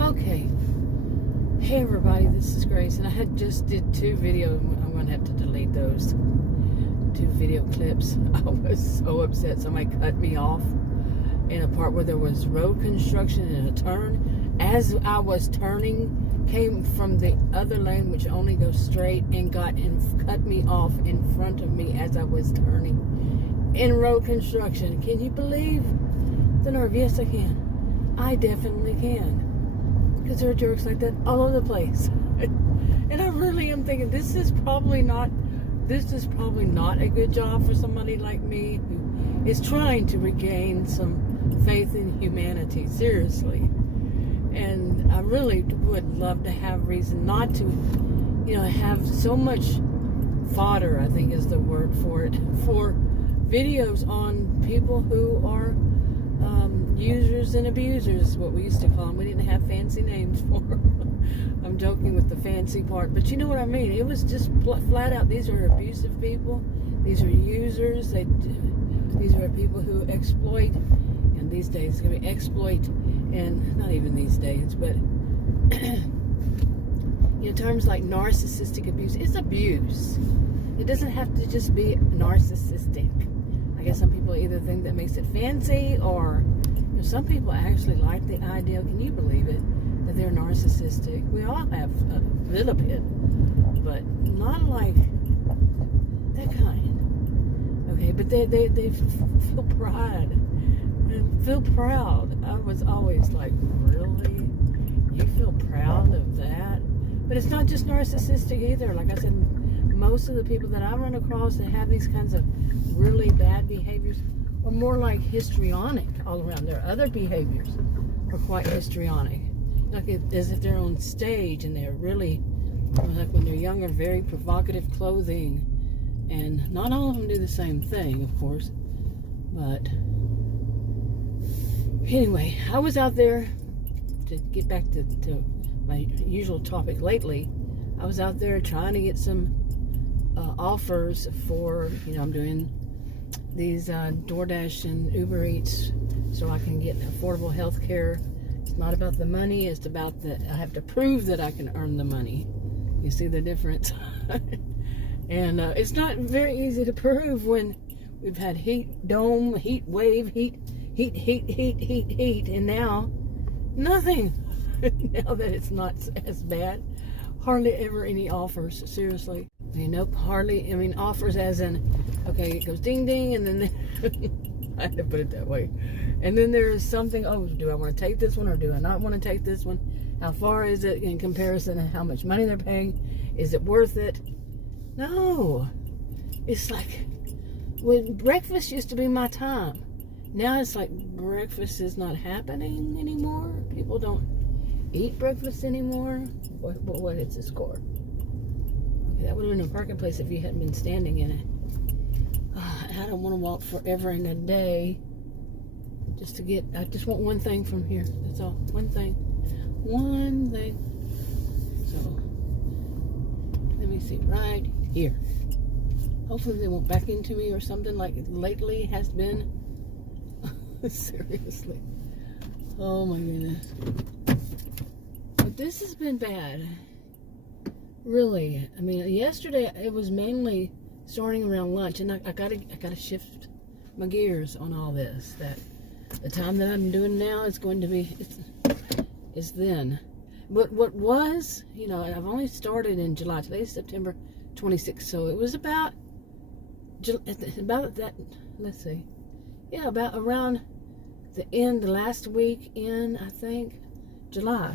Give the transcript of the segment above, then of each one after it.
Okay. Hey everybody, this is Grace, and I had just did 2 videos. I'm going to have to delete those 2 video clips. I was so upset. Somebody cut me off in a part where there was road construction and a turn. As I was turning, came from the other lane, which only goes straight, and cut me off in front of me as I was turning in road construction. Can you believe the nerve? Yes, I can. I definitely can. Because there are jerks like that all over the place. And I really am thinking this is probably not a good job for somebody like me who is trying to regain some faith in humanity, seriously. And I really would love to have reason not to, have so much fodder, I think is the word for it, for videos on people who are users and abusers, what we used to call them. We didn't have fancy names for them. I'm joking with the fancy part, but you know what I mean. It was just flat out, these are abusive people. These are users. These are people who exploit, and these days it's going to be exploit, and not even these days, but terms like narcissistic abuse. It's abuse. It doesn't have to just be narcissistic. I guess some people either think that makes it fancy, or some people actually like the idea, can you believe it, that they're narcissistic. We all have a little bit, but not like that kind. Okay, but they feel pride and feel proud. I was always like, really? You feel proud of that? But it's not just narcissistic either. Like I said, most of the people that I run across that have these kinds of really bad behaviors are more like histrionic all around. Their other behaviors are quite histrionic, like as if they're on stage, and they're really, like when they're younger, very provocative clothing. And not all of them do the same thing, of course, but anyway, I was out there, to get back to my usual topic lately. I was out there trying to get some offers for, I'm doing these DoorDash and Uber Eats so I can get affordable health care. It's not about the money, it's about I have to prove that I can earn the money. You see the difference? And it's not very easy to prove when we've had heat dome, heat wave, heat, and now nothing. Now that it's not as bad. Hardly ever any offers, seriously. Nope, hardly. Offers as in, okay, it goes ding ding, and then I had to put it that way. And then there's something, do I want to take this one or do I not want to take this one? How far is it in comparison to how much money they're paying? Is it worth it? No. It's like, when breakfast used to be my time. Now it's like breakfast is not happening anymore. People don't eat breakfast anymore. What is this score? Okay, that would have been a parking place if you hadn't been standing in it. I don't want to walk forever in a day I just want one thing from here. That's all. One thing. So let me see, right here. Hopefully they won't back into me or something like lately has been. Seriously. Oh my goodness. But this has been bad. Really. Yesterday it was mainly starting around lunch, and I gotta shift my gears on all this. That the time that I'm doing now is going to be is then. But what was, I've only started in July. Today's September 26th, so it was about that. Let's see. Yeah, about around the last week in, I think, July.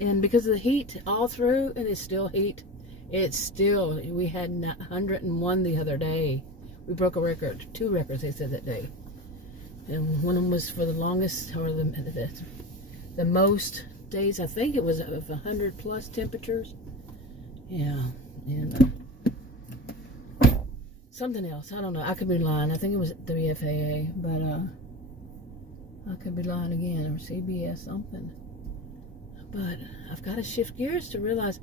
And because of the heat all through, and it's still heat, we had 101 the other day. We broke a record, 2 records they said that day. And one of them was for the longest, or the most days, I think it was of 100 plus temperatures. Yeah, and something else, I don't know, I could be lying. I think it was WFAA, but I could be lying again, or CBS, something. But I've got to shift gears to realize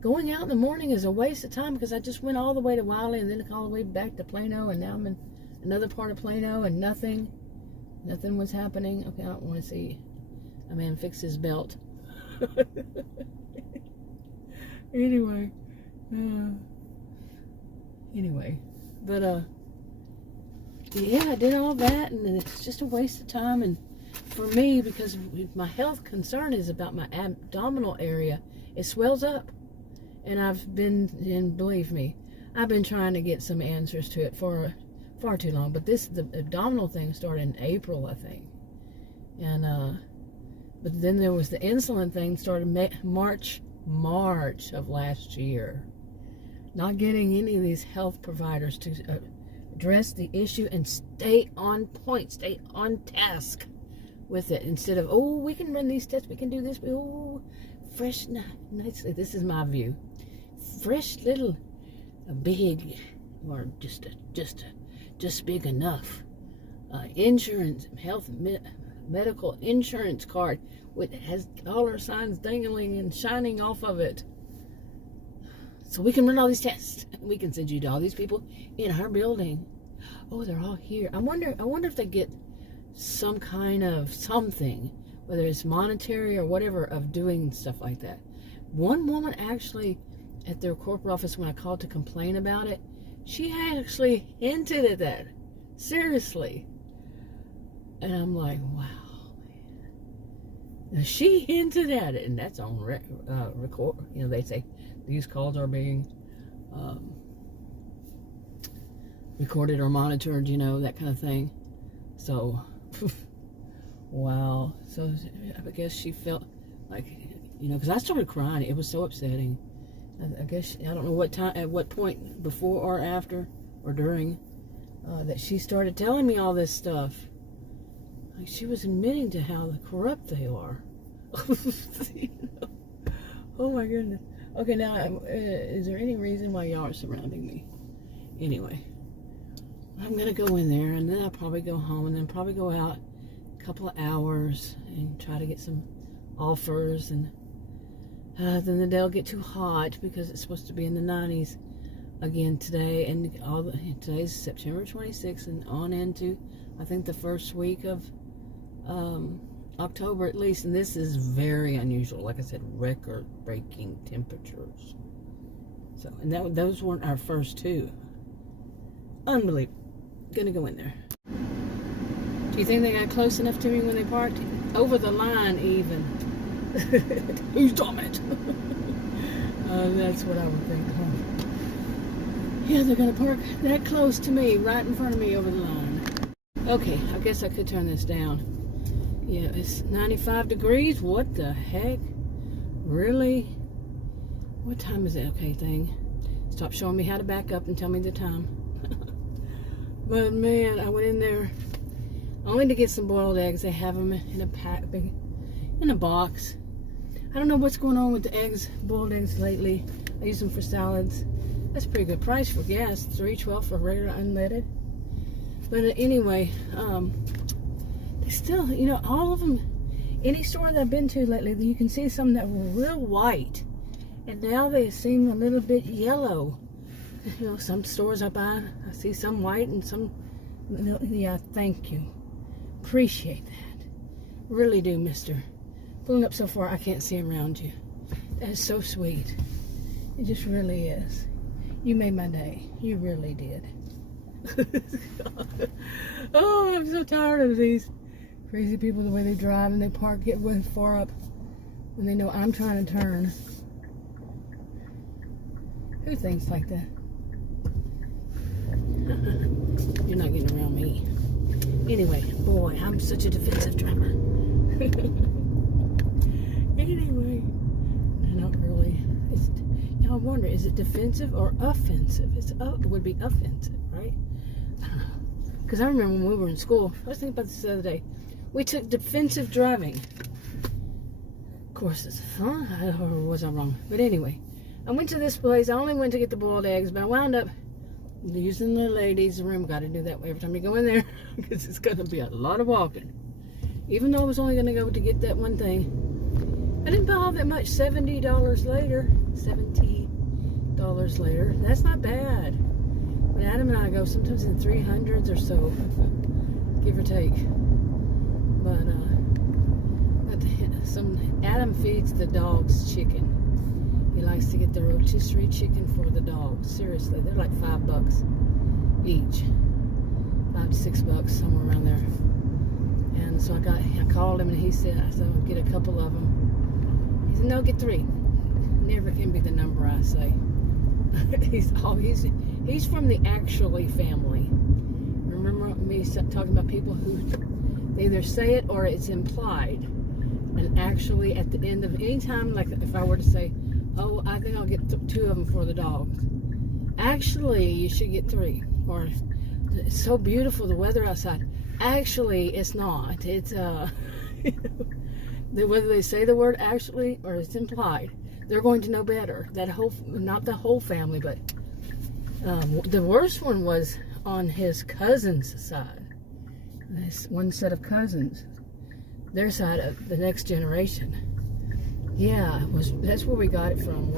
going out in the morning is a waste of time, because I just went all the way to Wiley and then all the way back to Plano, and now I'm in another part of Plano, and nothing was happening. Okay, I don't want to see a man fix his belt. Anyway, but yeah, I did all that, and it's just a waste of time. And for me, because my health concern is about my abdominal area, it swells up, and and believe me, I've been trying to get some answers to it for far too long. But the abdominal thing started in April, I think, and but then there was the insulin thing started March of last year. Not getting any of these health providers to address the issue and stay on point, stay on task with it, instead of, oh, we can run these tests, we can do this, oh, fresh, nicely. This is my view. Fresh little, big, or just big enough insurance, medical insurance card with has dollar signs dangling and shining off of it, so we can run all these tests. We can send you to all these people in our building. Oh, they're all here. I wonder if they get some kind of something, whether it's monetary or whatever, of doing stuff like that. One woman actually at their corporate office, when I called to complain about it, she actually hinted at that. Seriously. And I'm like, wow. Now, she hinted at it, and that's on record. You know, they say these calls are being recorded or monitored, you know, that kind of thing. So, wow. So I guess she felt like, you know, because I started crying. It was so upsetting. I guess, I don't know what time, at what point, before or after or during, that she started telling me all this stuff. Like, she was admitting to how corrupt they are. You know? Oh my goodness. Okay, now, is there any reason why y'all are surrounding me? Anyway, I'm going to go in there, and then I'll probably go home, and then probably go out a couple of hours and try to get some offers, and then the day will get too hot because it's supposed to be in the 90s again today, and today's September 26th, and on into, I think, the first week of October at least. And this is very unusual. Like I said, record-breaking temperatures. So, and those weren't our first two. Unbelievable. Gonna go in there. Do you think they got close enough to me when they parked? Over the line, even. Who's damn it? That's what I would think. Yeah, they're gonna park that close to me, right in front of me, over the line. Okay, I guess I could turn this down. Yeah, it's 95 degrees. What the heck? Really? What time is it? Okay, thing. Stop showing me how to back up and tell me the time. But man, I went in there only to get some boiled eggs. They have them in a box. I don't know what's going on with the eggs, boiled eggs lately. I use them for salads. That's a pretty good price for gas. $3.12 for regular unleaded. But anyway, they still, you know, all of them, any store that I've been to lately, you can see some that were real white, and now they seem a little bit yellow. You know, some stores I see some white and some, yeah, thank you. Appreciate that. Really do, mister. Pulling up so far, I can't see around you. That is so sweet. It just really is. You made my day. You really did. Oh, I'm so tired of these crazy people, the way they drive and they park, get way far up when they know I'm trying to turn. Who thinks like that? You're not getting around me. Anyway, boy, I'm such a defensive driver. Anyway, not really. You know, I wonder, is it defensive or offensive? It would be offensive, right? Because I remember when we were in school, I was thinking about this the other day. We took defensive driving courses. Huh? Or was I wrong? But anyway, I went to this place. I only went to get the boiled eggs, but I wound up using the ladies' room. Got to do that every time you go in there because it's going to be a lot of walking. Even though I was only going to go to get that one thing, I didn't pay all that much. $70 later. $70 later. That's not bad. When Adam and I go, sometimes in 300s or so, give or take. But some Adam feeds the dogs chicken. He likes to get the rotisserie chicken for the dogs. Seriously, they're like $5 each. $5 to $6, somewhere around there. And so I called him and he said, I said, I'll get a couple of them. He said, no, get 3. Never can be the number I say. He's from the actually family. Remember me talking about people who they either say it or it's implied. And actually, at the end of any time, like if I were to say, oh, I think I'll get 2 of them for the dogs. Actually, you should get 3. Or it's so beautiful the weather outside. Actually, it's not. It's whether they say the word actually or it's implied, they're going to know better. That whole, not the whole family, but the worst one was on his cousin's side. This one set of cousins, their side of the next generation. Yeah, that's where we got it from.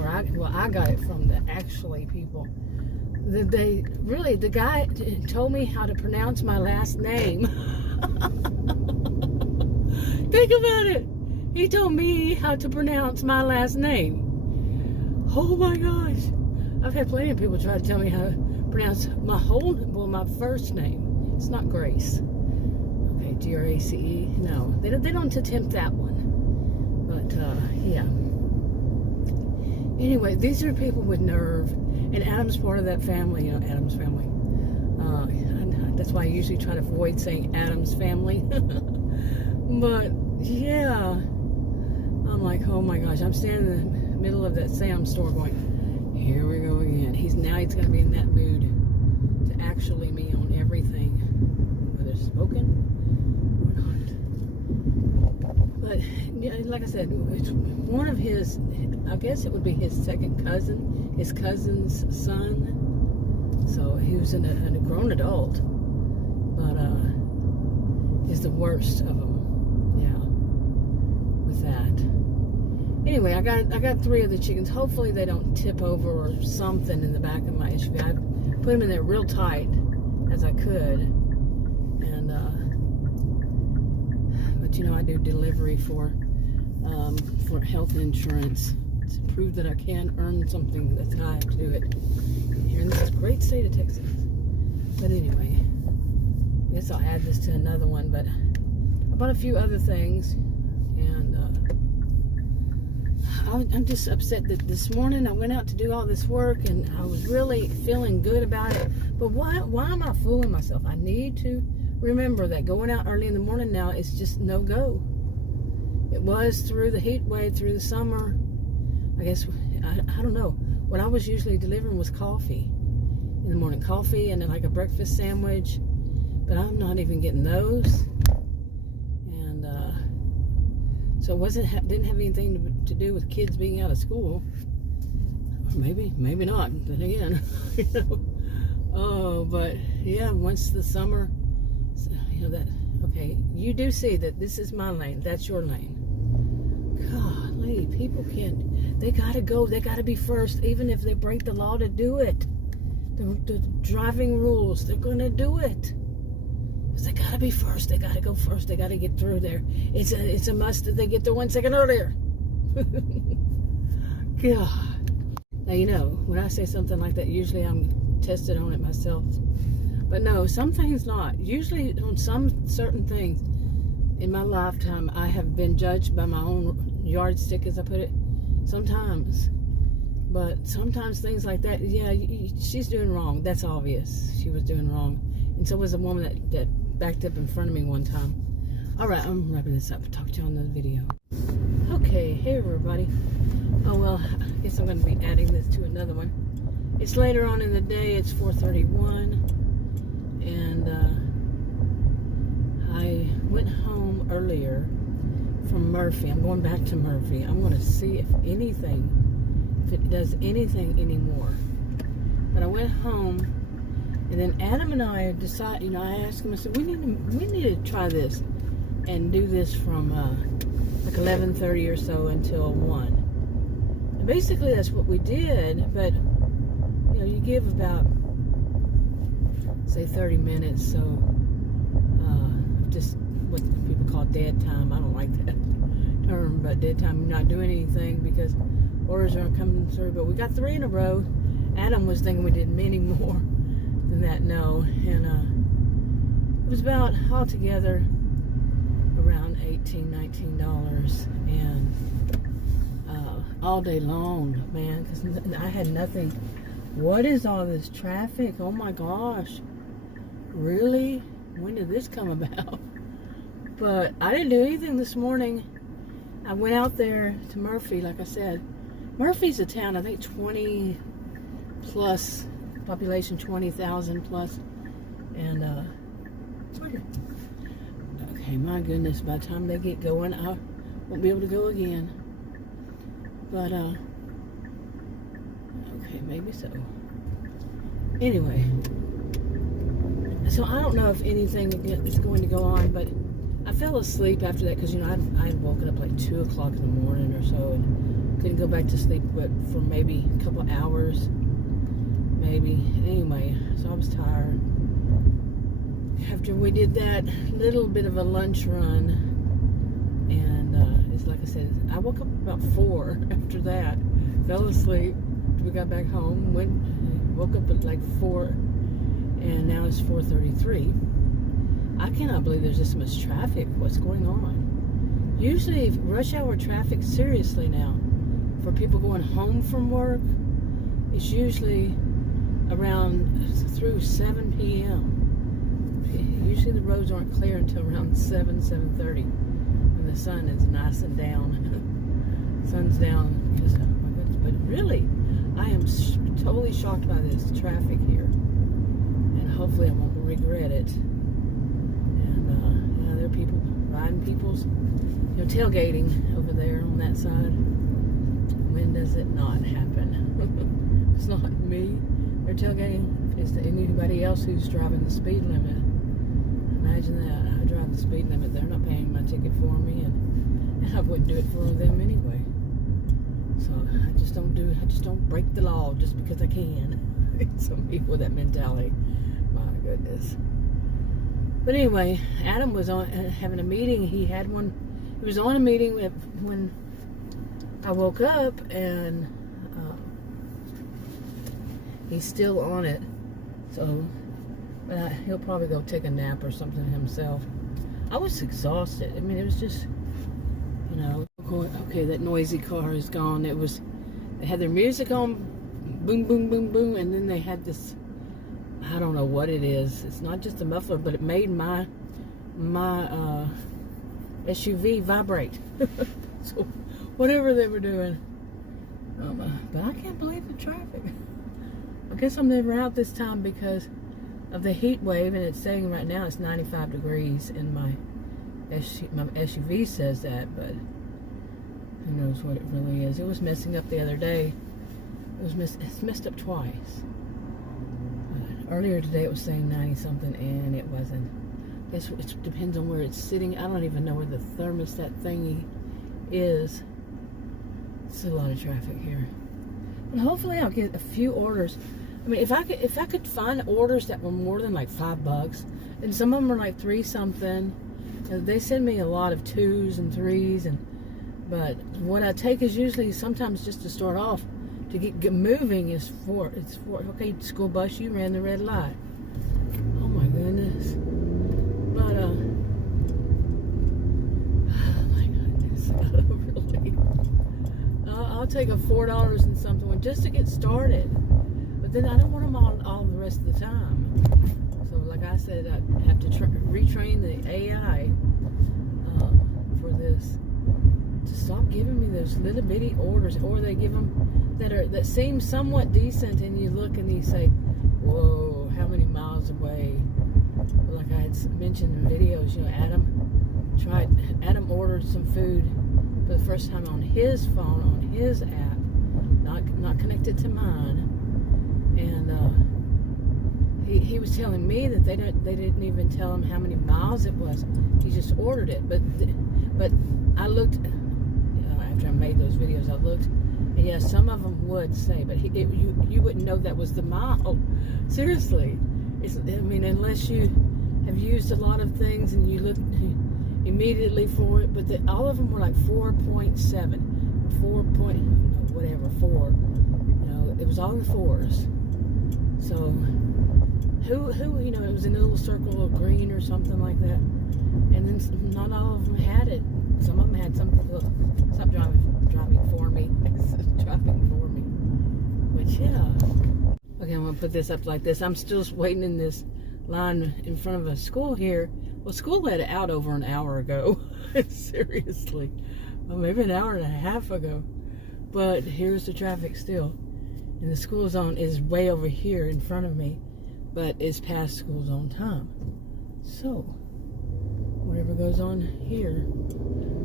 I got it from the actually people. The guy told me how to pronounce my last name. Think about it. He told me how to pronounce my last name. Oh my gosh. I've had plenty of people try to tell me how to pronounce my first name. It's not Grace. Okay, Grace. No, they don't attempt that one. But, yeah. Anyway, these are people with nerve. And Adam's part of that family, Adam's family. That's why I usually try to avoid saying Adam's family. But, yeah. I'm like, oh my gosh. I'm standing in the middle of that Sam's store going, here we go again. He's going to be in that mood to actually me on everything. Whether it's spoken or not. But, yeah, like I said, it's one of his, I guess it would be his second cousin, his cousin's son. So he was a grown adult, but is the worst of them. Yeah, with that. Anyway, I got 3 of the chickens. Hopefully they don't tip over or something in the back of my SUV. I put them in there real tight as I could, and but I do delivery for health insurance to prove that I can earn something that's tied to it here in this great state of Texas. But anyway, I guess I'll add this to another one. But I bought a few other things, and I'm just upset that this morning I went out to do all this work and I was really feeling good about it. But why am I fooling myself? I need to remember that going out early in the morning now is just no go. It was through the heat wave, through the summer. I guess, I don't know. What I was usually delivering was coffee in the morning. Coffee and then like a breakfast sandwich. But I'm not even getting those. And so it didn't have anything to do with kids being out of school. Or maybe not. Then again, Oh, but yeah, once the summer, that, okay, you do see that this is my lane. That's your lane. Golly, people can't, they gotta go. They gotta be first, even if they break the law to do it. The driving rules, they're gonna do it. Because they gotta be first. They gotta go first. They gotta get through there. It's a must that they get there 1 second earlier. God. Now, when I say something like that, usually I'm tested on it myself. But no, some things not. Usually on some certain things in my lifetime, I have been judged by my own yardstick, as I put it. Sometimes. But sometimes things like that, yeah, she's doing wrong. That's obvious. She was doing wrong. And so was a woman that backed up in front of me one time. All right, I'm wrapping this up. Talk to you on the video. Okay, hey everybody. Oh, well, I guess I'm going to be adding this to another one. It's later on in the day. It's 4:31. And I went home earlier from Murphy. I'm going back to Murphy. I'm going to see if it does anything anymore. But I went home, and then Adam and I decided, I asked him, I said, we need to try this and do this from like 11:30 or so until 1. And basically that's what we did, but you give about, say, 30 minutes, so just what people call dead time. I don't like that term, but daytime not doing anything because orders aren't coming through. But we got 3 in a row. Adam was thinking we did many more than that. No, and it was about altogether around $18-19, and all day long, man, because I had nothing. What is all this traffic? Oh my gosh, really? When did this come about? But I didn't do anything this morning. I went out there to Murphy, like I said. Murphy's a town, I think 20 plus population, 20,000 plus, and okay, my goodness, by the time they get going, I won't be able to go again. But okay, maybe so. Anyway, so I don't know if anything is going to go on, but I fell asleep after that because, you know, I had woken up like 2 o'clock in the morning or so and couldn't go back to sleep but for maybe a couple hours, maybe. Anyway, so I was tired. After we did that little bit of a lunch run, and it's like I said, I woke up about 4 after that, fell asleep. We got back home, woke up at like 4, and now it's 4:33. I cannot believe there's this much traffic. What's going on? Usually rush hour traffic, seriously now, for people going home from work, it's usually around through 7 p.m. Usually the roads aren't clear until around 7:30 when the sun is nice and down. Sun's down. Because, oh my goodness. But really, I am totally shocked by this traffic here, and hopefully I won't regret it. And yeah, there are people riding, people's, you know, tailgating over there on that side. When does it not happen? It's not me. They're tailgating. It's anybody else who's driving the speed limit. Imagine that. I drive the speed limit. They're not paying my ticket for me, and I wouldn't do it for them anyway. So I just don't break the law just because I can. Some people with that mentality. My goodness. But anyway, Adam was on having a meeting. He had one. He was on a meeting when I woke up, and he's still on it. So he'll probably go take a nap or something himself. I was exhausted. I mean, it was just, you know, okay, that noisy car is gone. It was, they had their music on, boom, boom, boom, boom, and then they had this, I don't know what it is. It's not just a muffler, but it made my SUV vibrate. So whatever they were doing. But I can't believe the traffic. I guess I'm never out this time because of the heat wave, and it's saying right now it's 95 degrees, and my SUV says that, but who knows what it really is. It was messing up the other day. It's messed up twice. Earlier today it was saying 90 something, and it wasn't. It depends on where it's sitting. I don't even know where the thermostat thingy is. It's a lot of traffic here. And hopefully I'll get a few orders. I mean, if I could find orders that were more than like $5, and some of them are like 3 something. They send me a lot of 2s and 3s, but what I take is usually sometimes just to start off, to get moving is for okay, school bus, you ran the red light. Oh my goodness. But oh my goodness, really. I'll take a $4 and something one just to get started. But then I don't want them all the rest of the time. So like I said, I have to retrain the AI for this to stop giving me those little bitty orders, or they give them that seem somewhat decent, and you look and you say, whoa, how many miles away? Like I had mentioned in videos, you know, Adam ordered some food for the first time on his phone, on his app, not connected to mine. And he was telling me that they didn't even tell him how many miles it was. He just ordered it. But I looked, after I made those videos, I looked, and yeah, some of them would say, but you wouldn't know that was the mile. Seriously, I mean, unless you have used a lot of things and you look, immediately for it, but all of them were like 4.7, 4 point, whatever, 4. It was all in the 4s. So who it was in a little circle of green or something like that. And then not all of them had it. Some of them had something. Stop driving for me. Driving for me. But yeah. Okay, I'm gonna put this up like this. I'm still waiting in this line in front of a school here. Well, school let out over an hour ago. Seriously. Well, maybe an hour and a half ago. But here's the traffic still. And the school zone is way over here in front of me. But it's past school zone time. So, whatever goes on here,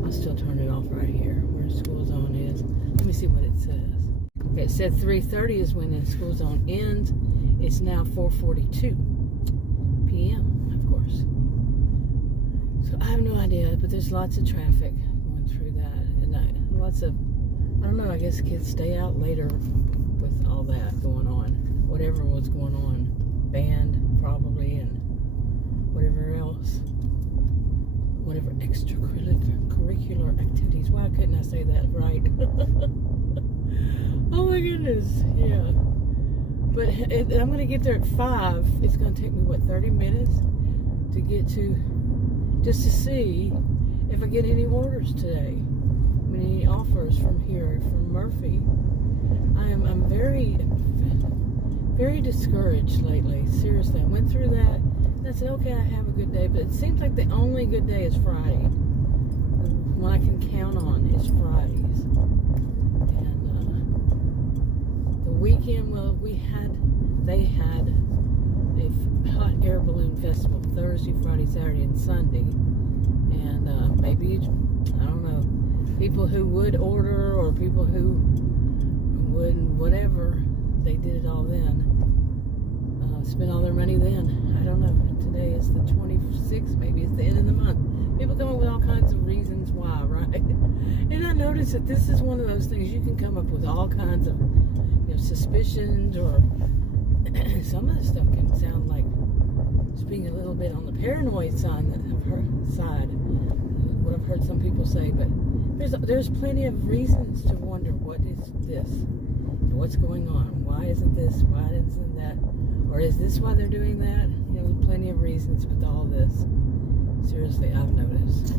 I'll still turn it off right here where school zone is. Let me see what it says. Okay, it said 3:30 is when the school zone ends. It's now 4:42 p.m., of course. So I have no idea, but there's lots of traffic going through that. And lots of, I don't know, I guess kids stay out later with all that going on. Whatever was going on. Band, probably, and whatever else. Whatever extracurricular activities. Why couldn't I say that right? Oh my goodness, yeah. But I'm going to get there at 5. It's going to take me, 30 minutes to get to, just to see if I get any orders today. Any offers from here, from Murphy. I'm very, very discouraged lately. Seriously, I went through that. And I said, okay, I have a good day. But it seems like the only good day is Friday. The one I can count on is Fridays. And the weekend, well, they had a hot air balloon festival Thursday, Friday, Saturday, and Sunday. And maybe, I don't know, people who would order or people who wouldn't, whatever, they did it all then. Spend all their money then. I don't know. Today is the 26th. Maybe it's the end of the month. People come up with all kinds of reasons why, right? And I noticed that this is one of those things you can come up with all kinds of suspicions, or some of the stuff can sound like just being a little bit on the paranoid side. What I've heard some people say, but there's plenty of reasons to wonder, what is this? What's going on? Why isn't this? Why isn't that? Or is this why they're doing that? Plenty of reasons with all this. Seriously, I've noticed.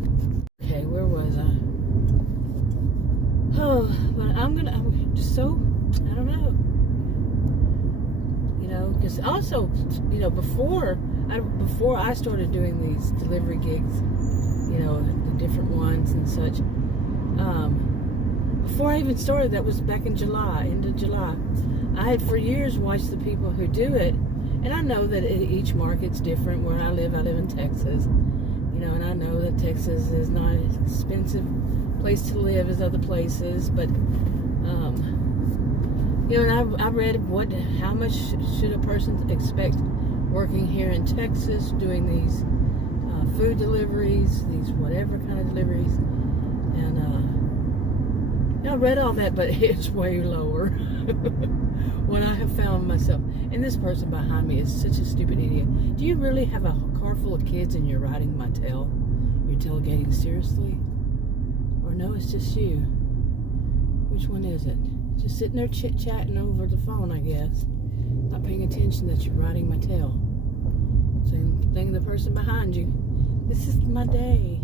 Okay, where was I? Oh, but I'm just so, I don't know. Because also, before I started doing these delivery gigs, the different ones and such, before I even started, that was back in July, end of July. I had for years watched the people who do it, and I know that each market's different. Where I live in Texas, and I know that Texas is not an expensive place to live as other places, but, and I read how much should a person expect working here in Texas, doing these food deliveries, these whatever kind of deliveries, and I read all that, but it's way lower. When I have found myself, and this person behind me is such a stupid idiot. Do you really have a car full of kids and you're riding my tail? You're tailgating seriously? Or no, it's just you? Which one is it? Just sitting there chit-chatting over the phone, I guess. Not paying attention that you're riding my tail. Same thing to the person behind you. This is my day.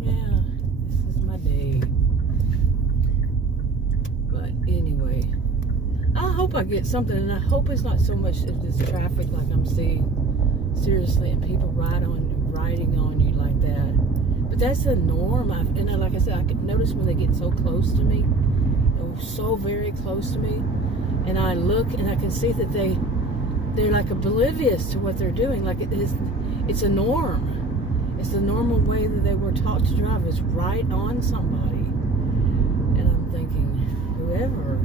Yeah, this is my day. But anyway, I hope I get something, and I hope it's not so much of this traffic like I'm seeing. Seriously, and people riding on you like that. But that's the norm. Like I said, I can notice when they get so close to me, so very close to me, and I look and I can see that they're like oblivious to what they're doing. Like it's a norm. It's the normal way that they were taught to drive, is right on somebody. And I'm thinking, whoever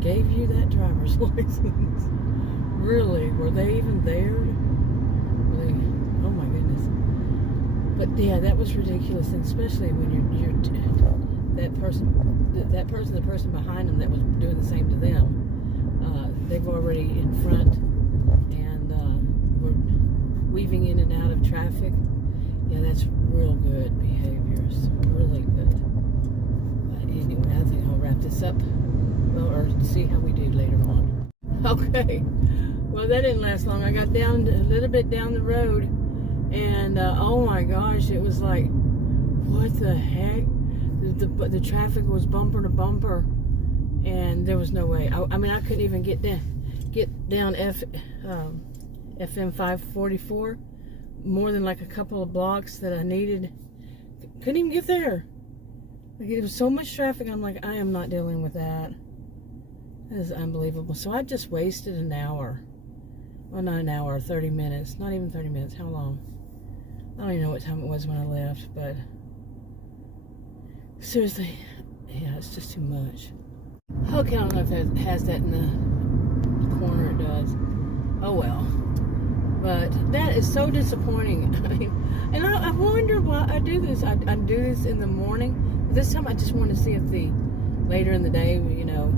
gave you that driver's license, really, were they even there? Were they? Oh my goodness. But yeah, that was ridiculous, and especially when you're the person behind them that was doing the same to them. They've already in front and were weaving in and out of traffic. Yeah, that's real good behavior. It's really good. But anyway, I think I'll wrap this up. Well, or see how we do later on. Okay. Well, that didn't last long. I got down a little bit down the road, and oh my gosh, it was like, what the heck? The traffic was bumper to bumper, and there was no way. I mean, I couldn't even get down FM 544, more than like a couple of blocks that I needed. Couldn't even get there. Like, it was so much traffic. I'm like, I am not dealing with that. That is unbelievable. So I just wasted an hour. Well, not an hour, 30 minutes. Not even 30 minutes. How long? I don't even know what time it was when I left, but seriously, yeah, it's just too much. Okay, I don't know if it has that in the corner. It does. Oh well. But that is so disappointing. I mean, and I wonder why I do this. I do this in the morning. This time I just want to see if later in the day, you know,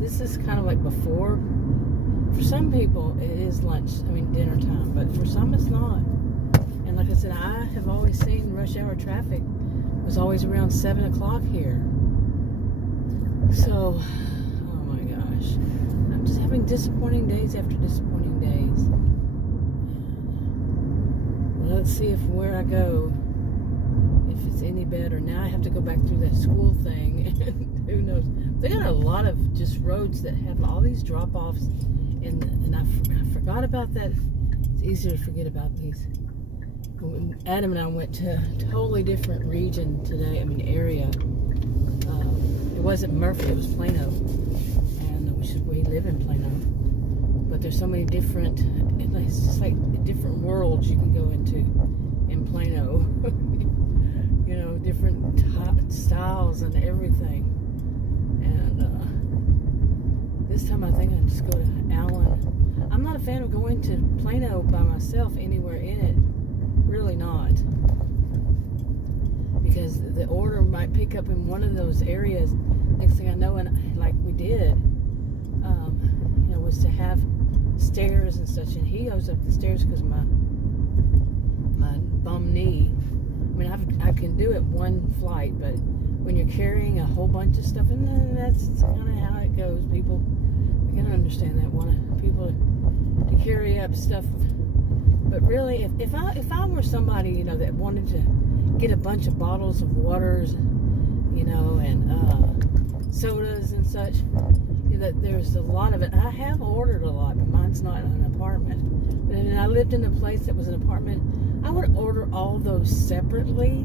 this is kind of like before. For some people, it is lunch. I mean, dinner time. But for some, it's not. And like I said, I have always seen rush hour traffic was always around 7 o'clock here. So, oh my gosh. I'm just having disappointing days after disappointing days. Well, let's see if where I go, if it's any better. Now I have to go back through that school thing. And who knows? They got a lot of just roads that have all these drop-offs. And I forgot about that. It's easier to forget about these. Adam and I went to a totally different region today. I mean, area. It wasn't Murphy, it was Plano. And we live in Plano. But there's so many different, it's just like different worlds you can go into in Plano. You know, different styles and everything. And this time I think I'll just go to Allen. I'm not a fan of going to Plano by myself anywhere in it. Really not. Because the order might pick up in one of those areas. Next thing I know, and like we did, you know, was to have stairs and such. And he goes up the stairs because my bum knee. I mean, I can do it one flight, but when you're carrying a whole bunch of stuff, and that's kind of how it goes. People, I can understand that. Want people to carry up stuff. But really, if I were somebody, you know, that wanted to get a bunch of bottles of waters, you know, and sodas and such, you know, that there's a lot of it. I have ordered a lot, but mine's not an apartment. But when I lived in a place that was an apartment, I would order all those separately.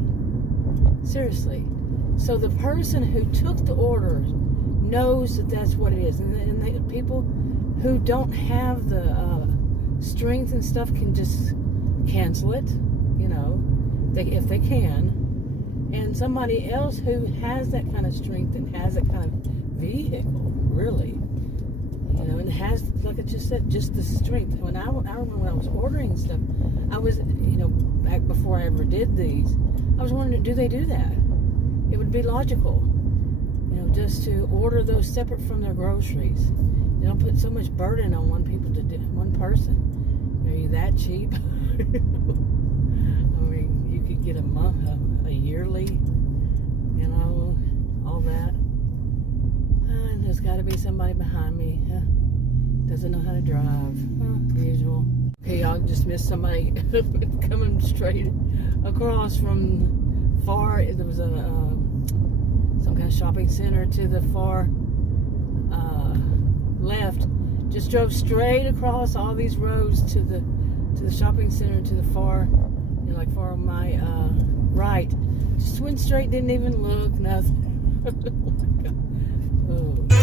Seriously. So the person who took the order knows that that's what it is. And the people who don't have the strength and stuff can just cancel it, you know, if they can. And somebody else who has that kind of strength and has that kind of vehicle, really, you know, and has, like I just said, just the strength. When I remember when I was ordering stuff, I was, you know, back before I ever did these, I was wondering, do they do that? It would be logical, you know, just to order those separate from their groceries. You don't put so much burden on one person. Are you that cheap? I mean, you could get a yearly, you know, all that. And there's got to be somebody behind me. Doesn't know how to drive. Usual. Okay, y'all just missed somebody coming straight across from far. There was some kind of shopping center to the far left. Just drove straight across all these roads to the shopping center to the far, you know, like far on my right. Just went straight, didn't even look, nothing. Oh my God. Oh.